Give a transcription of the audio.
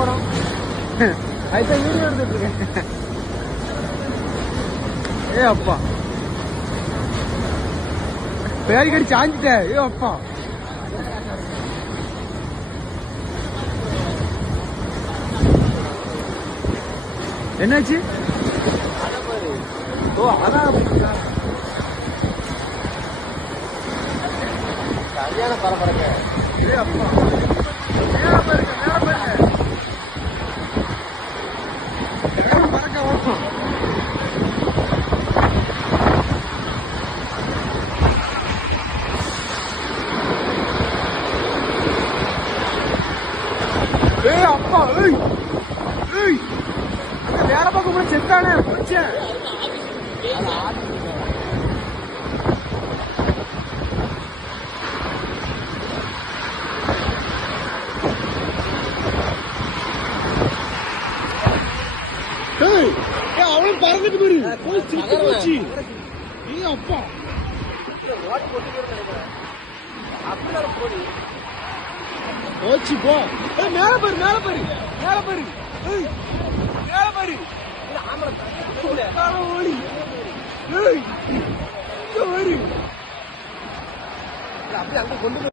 போறோம். அதுதான் வீடியோ எடுத்துட்டு இருக்கேன். ஏ அப்பா பேரிக்கடி சாஞ்சிட்டேன். ஏ அப்பா என்னாச்சு? ஓ அதான் சரியான பரபரக்க. ஏ அப்பா மேல பாருங்க, மேல பாருங்க, பறக்க வரும். ஏ அப்பா ஏய் ஏய் வேற பக்கம் கூட செத்தானே போச்சேன். அவளும் பறந்துட்டு போச்சு. ஏ அப்பா போச்சு போ. மேல பாரு, மேல பாரு, மேல பாரு, மேல பாரு. ஓடி ஓடி அப்படி அங்க கொண்டு